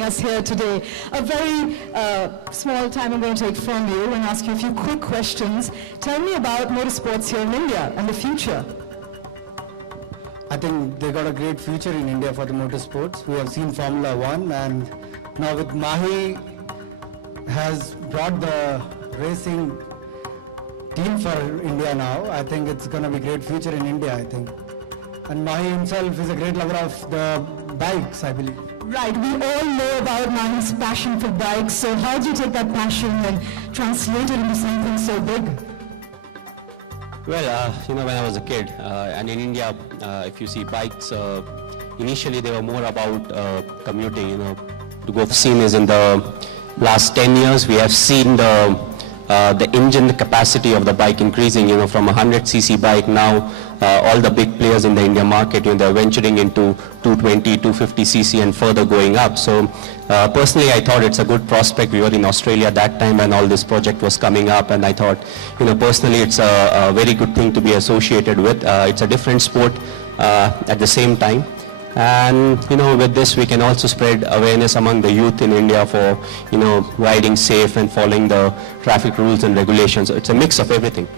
us here today. A very small time I'm going to take from you and ask you a few quick questions. Tell me about motorsports here in India and the future. I think they got a great future in India for the motorsports. We have seen Formula 1, and now with Mahi has brought the racing team for India now. I think it's going to be a great future in India, I think. And Mahi himself is a great lover of the bikes, I believe. Right, we all know about Mahi's passion for bikes, so how do you take that passion and translate it into something so big? Well, when I was a kid, and in India, if you see bikes, initially they were more about commuting, to go. Seen is in the last 10 years, we have seen the engine capacity of the bike increasing, from 100cc bike now, all the big players in the India market, they're venturing into 220, 250cc and further going up. So personally, I thought it's a good prospect. We were in Australia that time when all this project was coming up, and I thought, personally, it's a very good thing to be associated with. It's a different sport at the same time. And with this we can also spread awareness among the youth in India for riding safe and following the traffic rules and regulations. It's a mix of everything.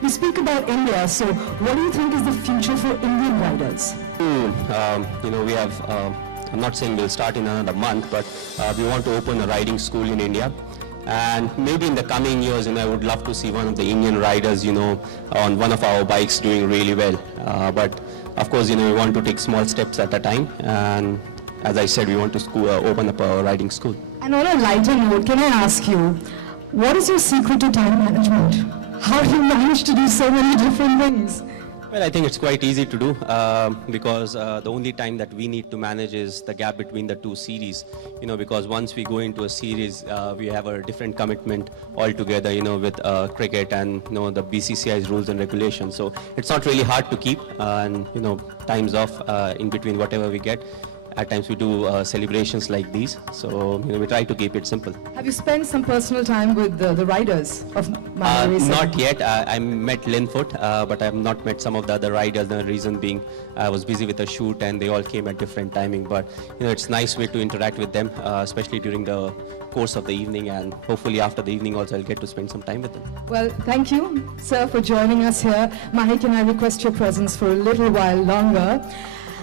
You speak about India, so what do you think is the future for Indian riders? We have, I'm not saying we'll start in another month, but we want to open a riding school in India. And maybe in the coming years, I would love to see one of the Indian riders, on one of our bikes doing really well. But of course, we want to take small steps at a time. And as I said, we want to open up a riding school. And on a lighter note, can I ask you, what is your secret to time management? How do you manage to do so many different things? Well, I think it's quite easy to do because the only time that we need to manage is the gap between the two series. Because once we go into a series, we have a different commitment altogether, with cricket and the BCCI's rules and regulations. So it's not really hard to keep, and times off in between whatever we get. At times we do celebrations like these, so we try to keep it simple. Have you spent some personal time with the riders of Mahi Racing? Not yet. I met Linfoot, but I have not met some of the other riders. The reason being, I was busy with a shoot and they all came at different timing. But it's a nice way to interact with them, especially during the course of the evening, and hopefully after the evening also I'll get to spend some time with them. Well, thank you, sir, for joining us here. Mahi, can I request your presence for a little while longer?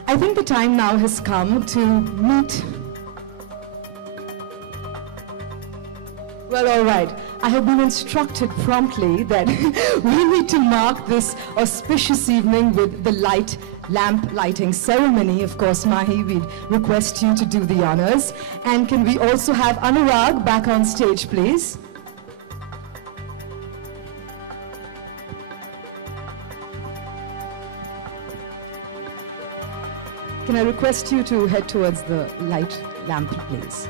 I think the time now has come to meet. Well, all right. I have been instructed promptly that we need to mark this auspicious evening with the lamp lighting ceremony. Of course, Mahi, we'd request you to do the honors. And can we also have Anurag back on stage, please? Can I request you to head towards the light lamp, please?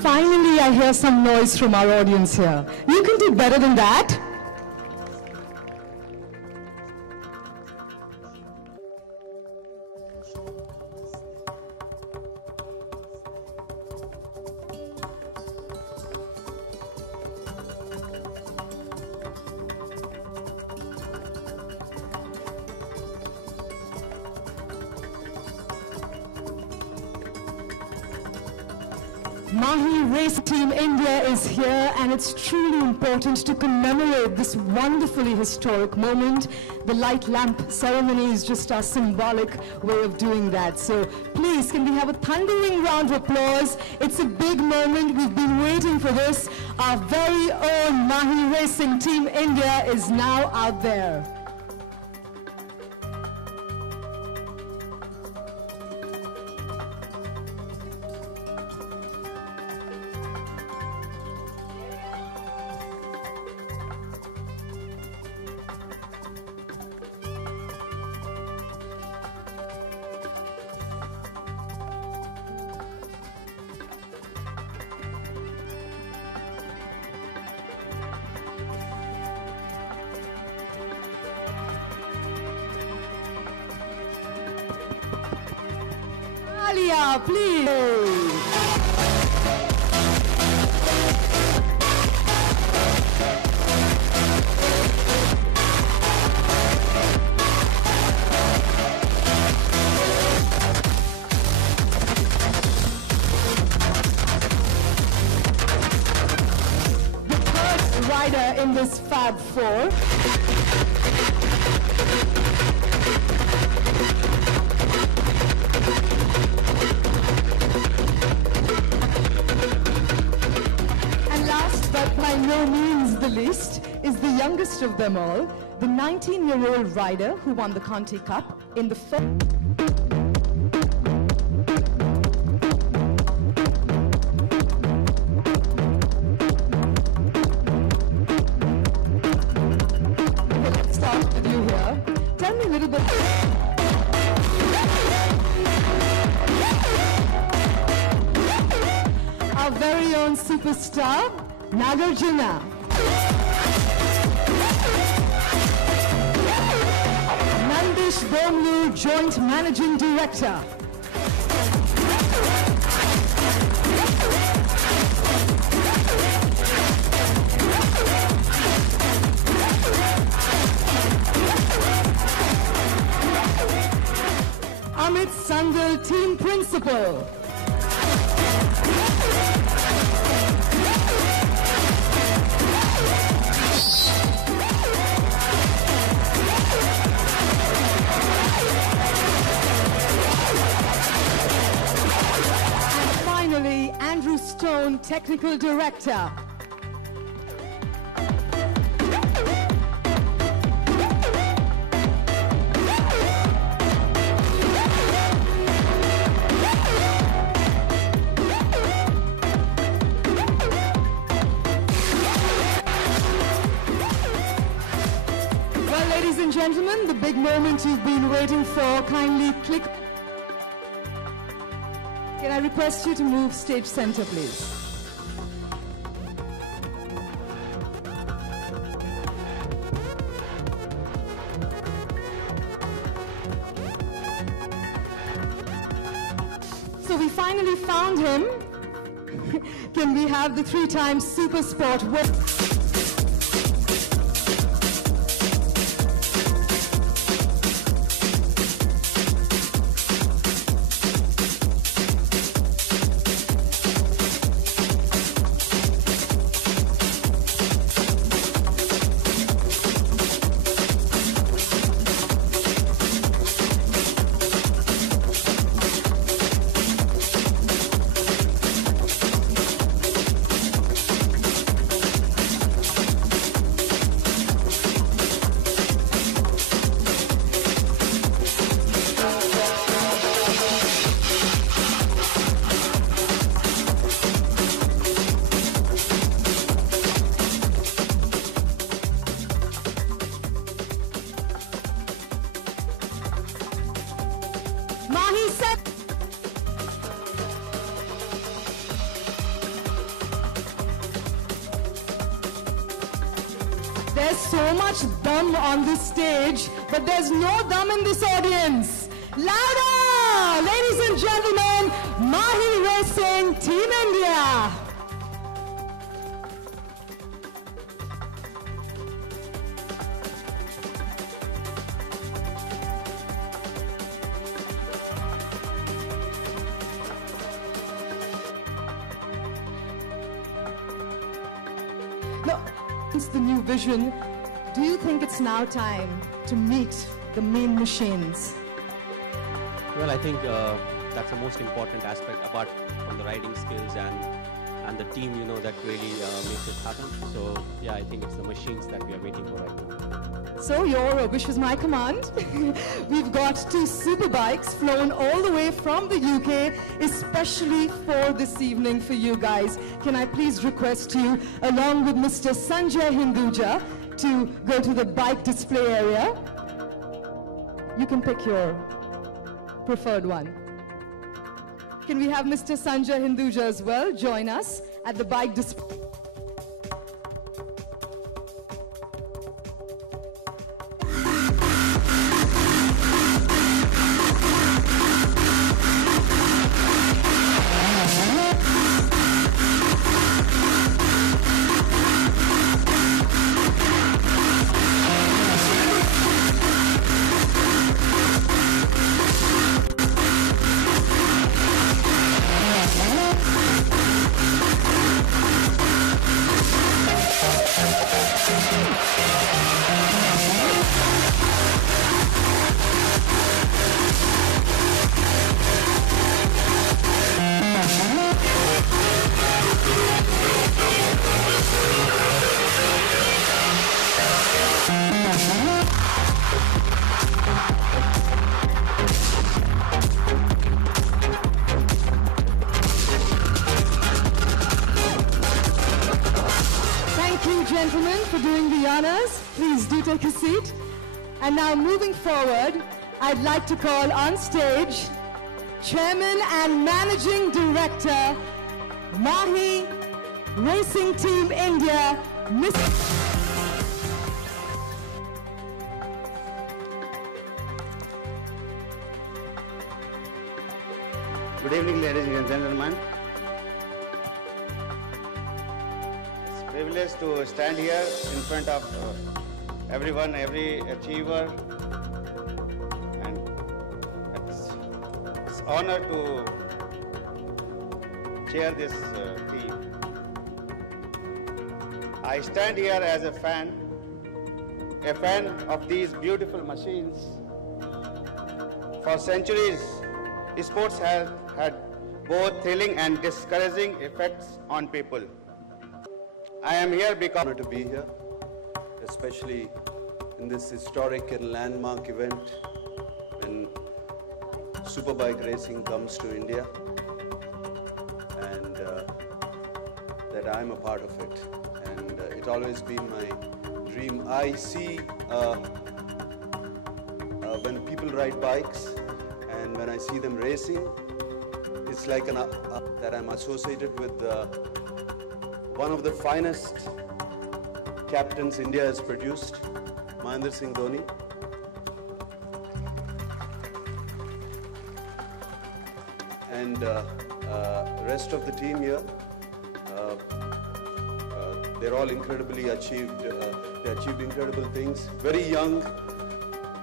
Finally, I hear some noise from our audience here. You can do better than that. Mahi Racing Team India is here, and it's truly important to commemorate this wonderfully historic moment. The light lamp ceremony is just a symbolic way of doing that. So please, can we have a thundering round of applause? It's a big moment. We've been waiting for this. Our very own Mahi Racing Team India is now out there. Talia, please. Rider in this Fab Four. And last but by no means the least is the youngest of them all, the 19-year-old rider who won the Conti Cup in the first. Our very own superstar, Nagarjuna. Nandish Bomlu, Joint Managing Director. Amit Sandal, Team Principal. And finally, Andrew Stone, Technical Director. Ladies and gentlemen, the big moment you've been waiting for, kindly click. Can I request you to move stage center, please? So we finally found him. Can we have the three-time Super Sport winner? Mahi set. There's so much dum on this stage, but there's no dum in this audience. Louder! Ladies and gentlemen, Mahi Racing Team India. Now, since the new vision, do you think it's now time to meet the main machines? Well, I think that's the most important aspect apart from the riding skills and the team, that really makes it happen. So, yeah, I think it's the machines that we are waiting for right now. So your wish is my command. We've got 2 super bikes flown all the way from the UK, especially for this evening for you guys. Can I please request you, along with Mr. Sanjay Hinduja, to go to the bike display area? You can pick your preferred one. Can we have Mr. Sanjay Hinduja as well join us at the bike display? gentlemen, for doing the honors. Please do take a seat. And now moving forward, I'd like to call on stage Chairman and Managing Director, Mahi Racing Team India, Good evening, ladies and gentlemen. It's a privilege to stand here in front of everyone, every achiever, and it's an honor to chair this team. I stand here as a fan of these beautiful machines. For centuries, sports have had both thrilling and discouraging effects on people. I am here because I'm honored to be here, especially in this historic and landmark event when superbike racing comes to India, and that I'm a part of it. And it's always been my dream. I see when people ride bikes and when I see them racing, it's like that I'm associated with one of the finest captains India has produced, Mahendra Singh Dhoni. And rest of the team here, they're all incredibly achieved. They achieved incredible things. Very young,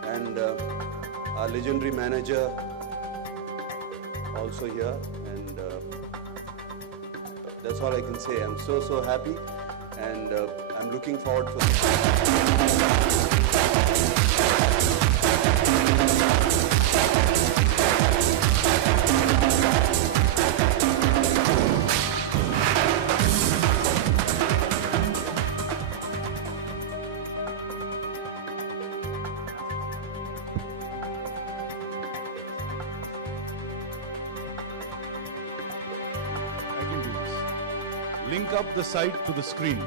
and our legendary manager also here, and that's all I can say. I'm so happy, and I'm looking forward for this. Link up the site to the screen.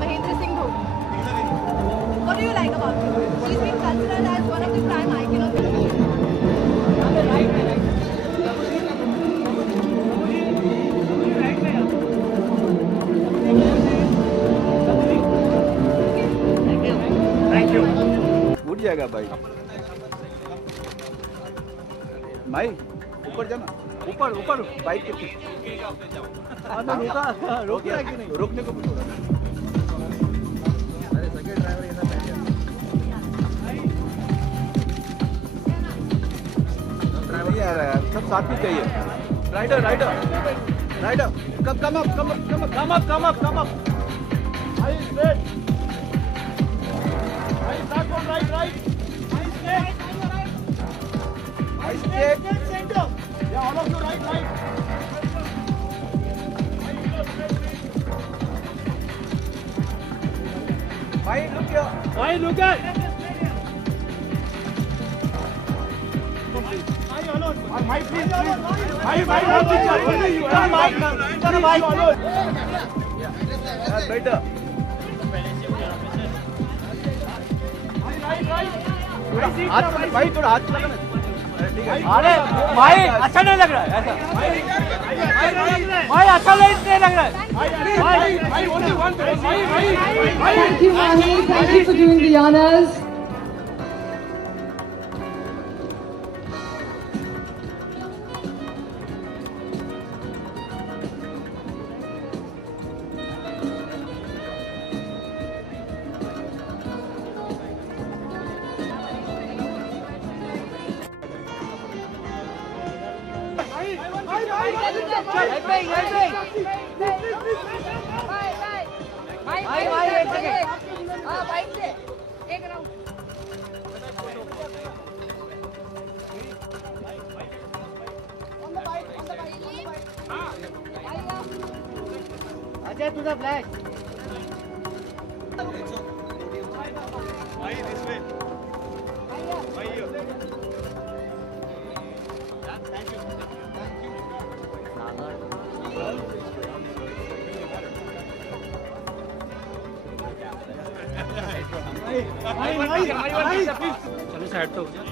Mahendra Singh Dhoni. What do you like about him? He's been considered as one of the prime icon of India. Thank you. उठ जाएगा भाई भाई ऊपर जाना ऊपर ऊपर bike के पीछे रोक गया कि नहीं रोकने को पूछो अरे सेकंड ड्राइवर इधर बैठ गया ड्राइवर नहीं आ रहा है सब साथ में चाहिए rider rider rider come up I straight I start from right I straight center. Yeah, all of you right. Why look here? Why look at? My please. My alone. Yeah, better. हाथ भाई थोड़ा हाथ लगाना अरे भाई अच्छा नहीं लग रहा है ऐसा भाई अच्छा नहीं लग रहा है Thank you, Mahi. Thank you for doing the honors. Ajay to the flag. Mahi this way. Mahi here. Thank you. चलो साइड तो हो जा.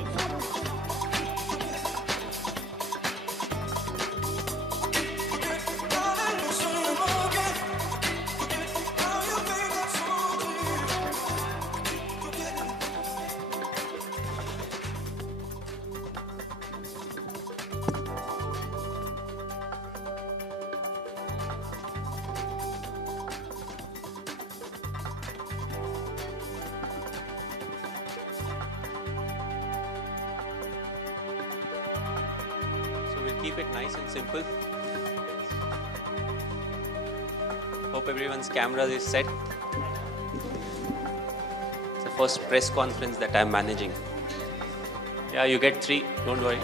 Keep it nice and simple. Hope everyone's camera is set. It's the first press conference that I'm managing. Yeah, you get 3, don't worry.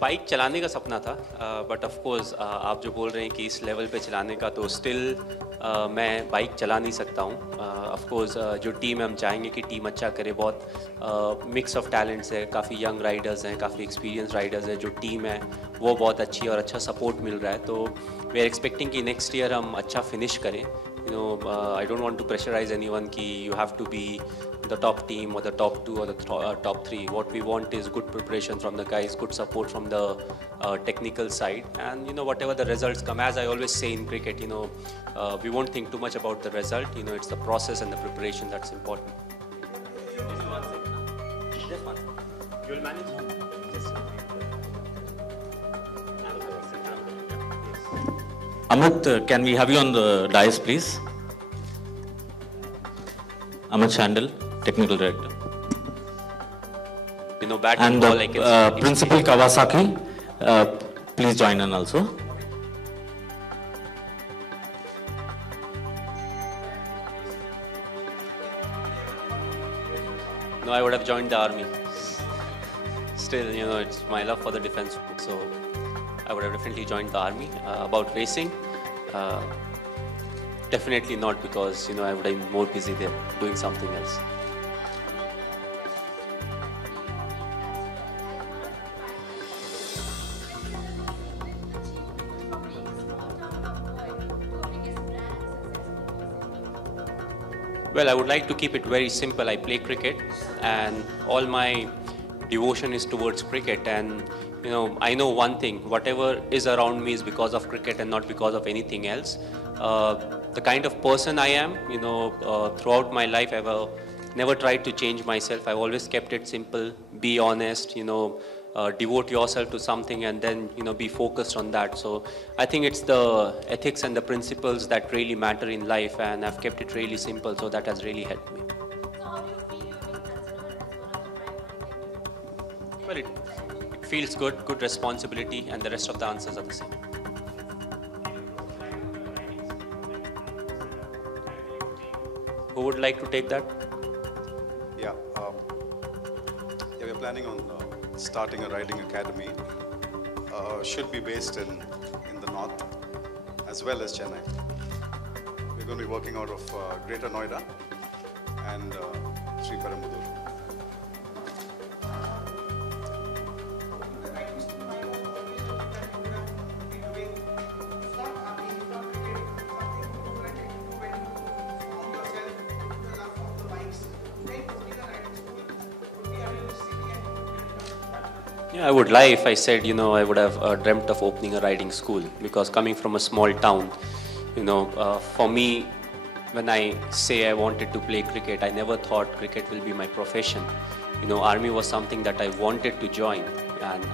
Bike चलाने का सपना था, but of course आप जो बोल रहे हैं कि इस लेवल पे चलाने का, तो स्टिल मैं बाइक चला नहीं सकता हूँ. ऑफ कोर्स जो टीम है हम चाहेंगे कि टीम अच्छा करे. बहुत मिक्स ऑफ टैलेंट्स है, काफ़ी यंग राइडर्स हैं, काफ़ी एक्सपीरियंस राइडर्स हैं. जो टीम है वो बहुत अच्छी है और अच्छा सपोर्ट मिल रहा है. तो वी आर एक्सपेक्टिंग कि नेक्स्ट ईयर हम अच्छा फिनिश करें. You know, I don't want to pressurize anyone कि you have to be the top team or the top 2 or the top 3. What we want is good preparation from the guys, good support from the technical side, and you know, whatever the results come. As I always say in cricket, you know, we won't think too much about the result. You know, it's the process and the preparation that's important. Just one. You will manage. Amit, can we have you on the dais, please? Amit Shandel, Technical Director. You know, bat and ball, I can Principal Kawasaki, please join in also. No, I would have joined the army. Still, you know, it's my love for the defense, so I would have definitely joined the army. About racing, definitely not, because you know I would have been more busy there doing something else. Well, I would like to keep it very simple. I play cricket, and all my devotion is towards cricket. And you know, I know one thing: whatever is around me is because of cricket and not because of anything else. The kind of person I am, you know, throughout my life, I've never tried to change myself. I've always kept it simple. Be honest, you know. Devote yourself to something and then, you know, be focused on that. So I think it's the ethics and the principles that really matter in life, and I've kept it really simple, so that has really helped me. So how do you feel you've been considered as one of the prime? Well, it feels good, good responsibility, and the rest of the answers are the same. Who would like to take that? Yeah, we're planning on starting a riding academy. Should be based in the north as well as Chennai. We're going to be working out of Greater Noida and Sri Perambudur. Yeah, I would lie if I said, I would have dreamt of opening a riding school, because coming from a small town, for me, when I say I wanted to play cricket, I never thought cricket will be my profession. Army was something that I wanted to join, and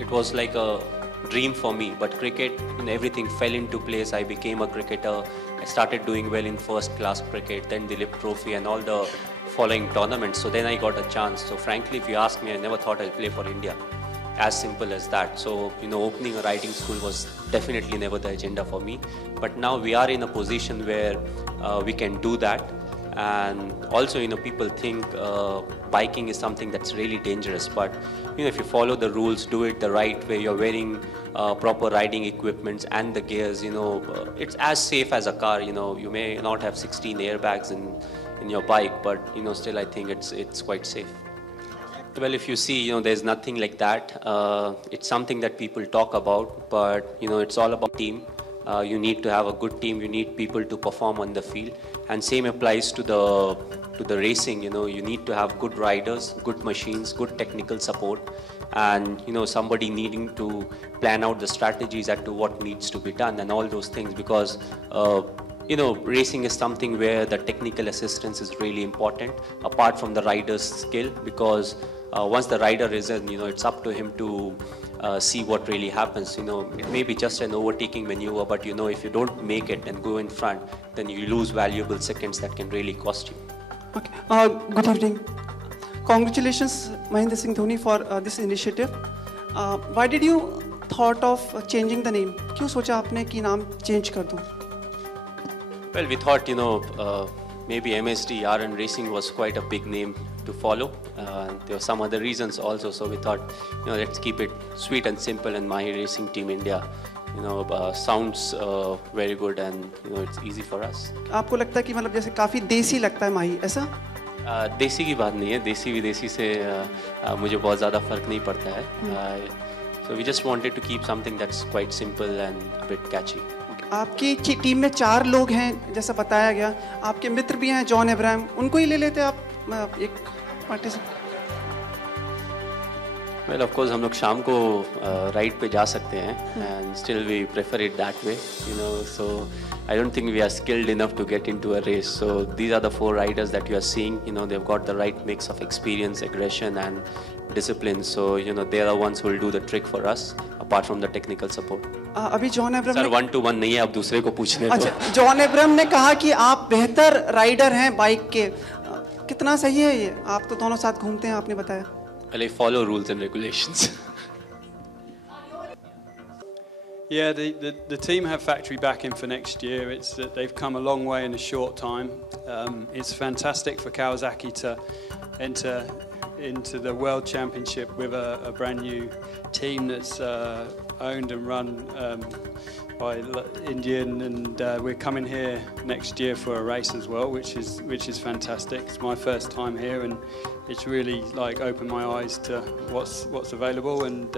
it was like a dream for me. But cricket, everything fell into place. I became a cricketer. I started doing well in first class cricket, then the Lip Trophy and all the following tournaments. So then I got a chance. So frankly, if you ask me, I never thought I'll play for India. As simple as that. So, opening a riding school was definitely never the agenda for me. But now we are in a position where we can do that. And also, people think biking is something that's really dangerous. But, if you follow the rules, do it the right way, you're wearing proper riding equipments and the gears, it's as safe as a car. You may not have 16 airbags in your bike, but, still I think it's quite safe. Well, if you see, there's nothing like that. It's something that people talk about, but, it's all about team. You need to have a good team. You need people to perform on the field. And same applies to the racing. You need to have good riders, good machines, good technical support, and, somebody needing to plan out the strategies as to what needs to be done and all those things, because racing is something where the technical assistance is really important, apart from the rider's skill, because once the rider is in, it's up to him to see what really happens. It may be just an overtaking maneuver, but if you don't make it and go in front, then you lose valuable seconds that can really cost you. Okay. Good evening. Congratulations, Mahendra Singh Dhoni, for this initiative. Why did you thought of changing the name? क्यों सोचा आपने कि नाम change कर दूं? Well, we thought, maybe MSD, RN Racing was quite a big name to follow. There were some other reasons also, so we thought, let's keep it sweet and simple, and Mahi Racing Team India, sounds very good, and, it's easy for us. आपको लगता है कि मतलब जैसे काफी देसी लगता है माही, ऐसा? देसी की बात नहीं है, देसी विदेशी से मुझे बहुत ज़्यादा फर्क नहीं पड़ता है. So we just wanted to keep something that's quite simple and a bit catchy. आपकी टीम में 4 लोग हैं, जैसा बताया गया. आपके मित्र भी हैं, जॉन अब्राहम, उनको ही ले लेते आप एक पार्टिसिपेंट. Well, of course, हम लोग शाम को राइड पे जा सकते हैं, and still we prefer it that way, so I don't think we are skilled enough to get into a race. So these are the 4 riders that you are seeing. They've got the right mix of experience, aggression, and discipline. So they are the ones who will do the trick for us, apart from the technical support. अभी John Abraham sir 1-to-1 नहीं है, आप दूसरे को पूछने दो. अच्छा, John Abraham ने कहा कि आप बेहतर राइडर हैं बाइक के. कितना सही है ये? आप तो दोनों साथ घूमते हैं, आपने बताया. Well, I follow rules and regulations. Yeah, the team have factory backing for next year. It's that they've come a long way in a short time. It's fantastic for Kawasaki to enter into the World Championship with a brand new team that's owned and run by Indian, and we're coming here next year for a race as well, which is fantastic. It's my first time here, and it's really like opened my eyes to what's available, and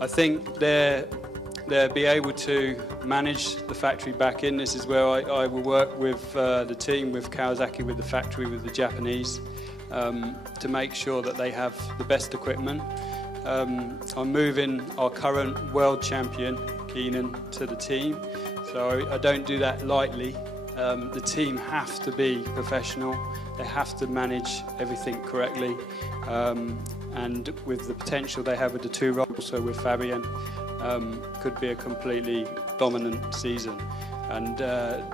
I think they'll be able to manage the factory back in. This is where I will work with the team, with Kawasaki, with the factory, with the Japanese, to make sure that they have the best equipment. I'm moving our current world champion, Keenan, to the team, so I don't do that lightly. The team have to be professional. They have to manage everything correctly, and with the potential they have with the 2 roles, so with Fabian, could be a completely dominant season, and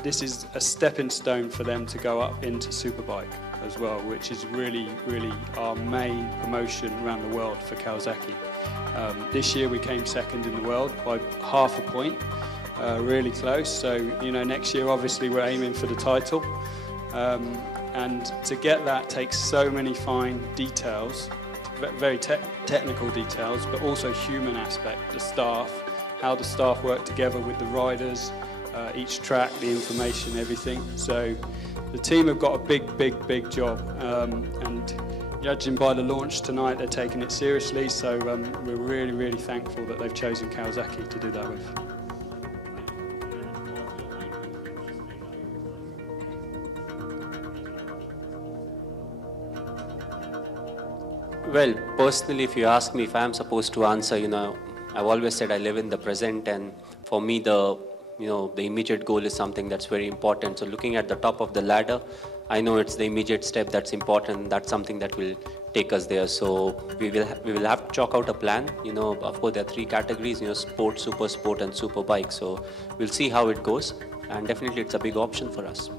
this is a stepping stone for them to go up into Superbike as well, which is really our main promotion around the world for Kawasaki. This year we came second in the world by half a point, really close, so next year obviously we're aiming for the title, and to get that takes so many fine details, very technical details, but also human aspect, the staff, how the staff work together with the riders, each track, the information, everything. So the team have got a big job, and judging by the launch tonight, they're taking it seriously, so we're really thankful that they've chosen Kawasaki to do that with. Well, personally, if you ask me if I am supposed to answer, I've always said I live in the present, and for me, the immediate goal is something that's very important. So looking at the top of the ladder, I know it's the immediate step that's important. That's something that will take us there. So we will have to chalk out a plan. Of course, there are 3 categories, sport, super sport, and super bike. So we'll see how it goes, and definitely it's a big option for us.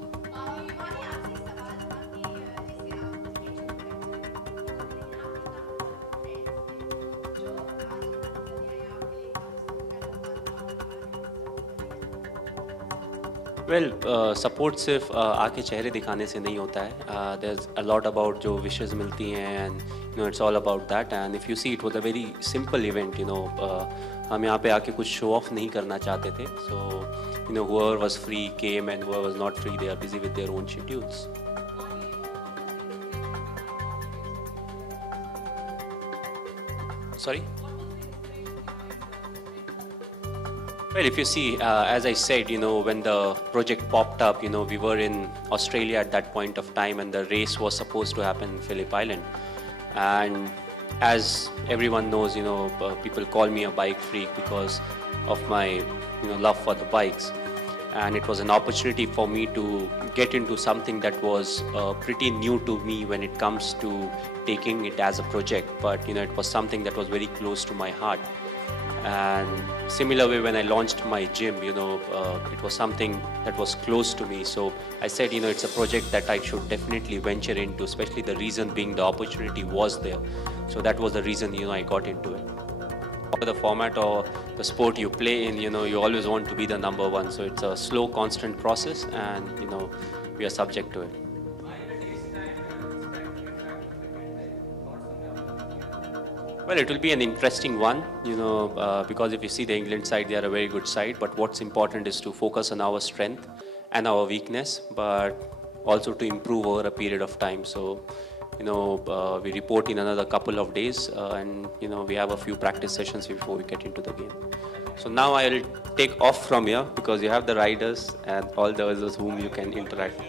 Well, support सिर्फ आके चेहरे दिखाने से नहीं होता है. There's a lot about जो wishes मिलती हैं, and it's all about that. And if you see, it was a very simple event. हम यहाँ पे आके कुछ show off नहीं करना चाहते थे. So whoever was free came, and whoever was not free, they are busy with their own schedules. Sorry? Well, if you see, as I said, when the project popped up, we were in Australia at that point of time, and the race was supposed to happen in Phillip Island. And as everyone knows, people call me a bike freak because of my, love for the bikes. And it was an opportunity for me to get into something that was pretty new to me when it comes to taking it as a project. But, it was something that was very close to my heart. And similar way, when I launched my gym, it was something that was close to me. So I said, it's a project that I should definitely venture into, especially the reason being the opportunity was there. So that was the reason, I got into it. The format or the sport you play in, you always want to be the number one. So it's a slow, constant process, and, we are subject to it. Well, it will be an interesting one, because if you see the England side, they are a very good side. But what's important is to focus on our strength and our weakness, but also to improve over a period of time. So, we report in another couple of days, and, we have a few practice sessions before we get into the game. So now I'll take off from here because you have the riders and all the others whom you can interact.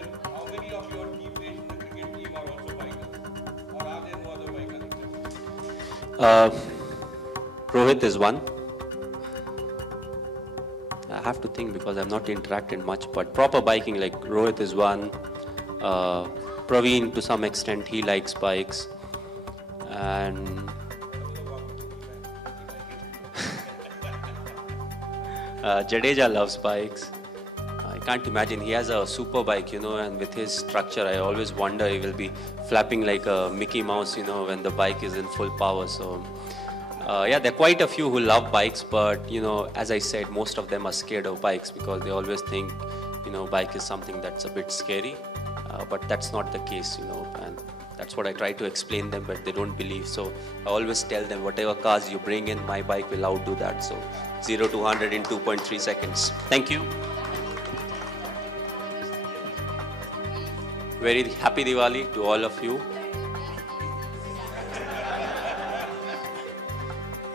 Rohit is one. I have to think because I've not interacted much, but proper biking, like Rohit is one. Praveen, to some extent, he likes bikes. And Jadeja loves bikes. I can't imagine, he has a super bike, and with his structure, I always wonder he will be flapping like a Mickey Mouse, when the bike is in full power. So, yeah, there are quite a few who love bikes, but, as I said, most of them are scared of bikes because they always think, bike is something that's a bit scary. But that's not the case, and that's what I try to explain them, but they don't believe. So I always tell them, whatever cars you bring in, my bike will outdo that. So 0 to 100 in 2.3 seconds. Thank you. Very happy Diwali to all of you.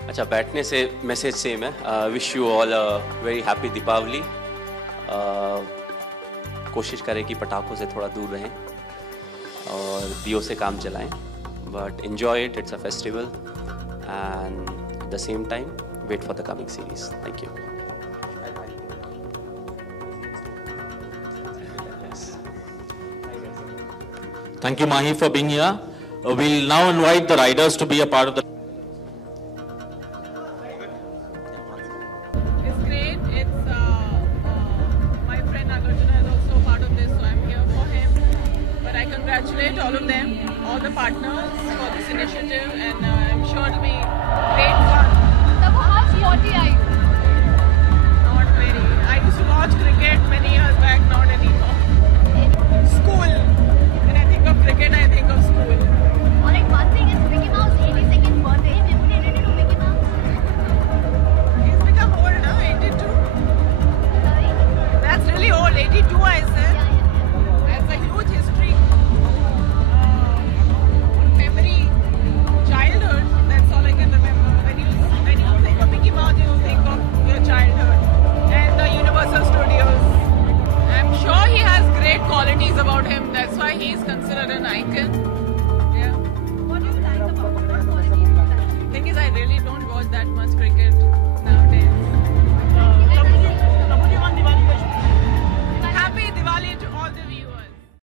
अच्छा, बैठने से message same है. Wish you all a very happy Diwali. कोशिश करें कि पटाखों से थोड़ा दूर रहें और दियों से काम चलाएं. But enjoy it. It's a festival, and at the same time, wait for the coming series. Thank you. Thank you, Mahi, for being here. We'll now invite the riders to be a part of the. It's great. It's my friend Nagarjuna is also part of this, so I'm here for him. But I congratulate all of them, all the partners for this initiative, and I'm sure it'll be great fun. Tabu, how sporty are you? Not very. I used to watch cricket many years back, not anymore. School. When I think of cricket, I think of school. Alright, one thing is Mickey Mouse 82nd birthday. Have you related to Mickey Mouse? He's become old now, 82. Sorry? That's really old, 82 I said. That's a huge history. Memory, childhood, that's all I can remember. When you think of Mickey Mouse, you think of your childhood and the Universal Studios. I'm sure he has great qualities about him. That's why he is considered an icon. Yeah. What do you like about him? that much cricket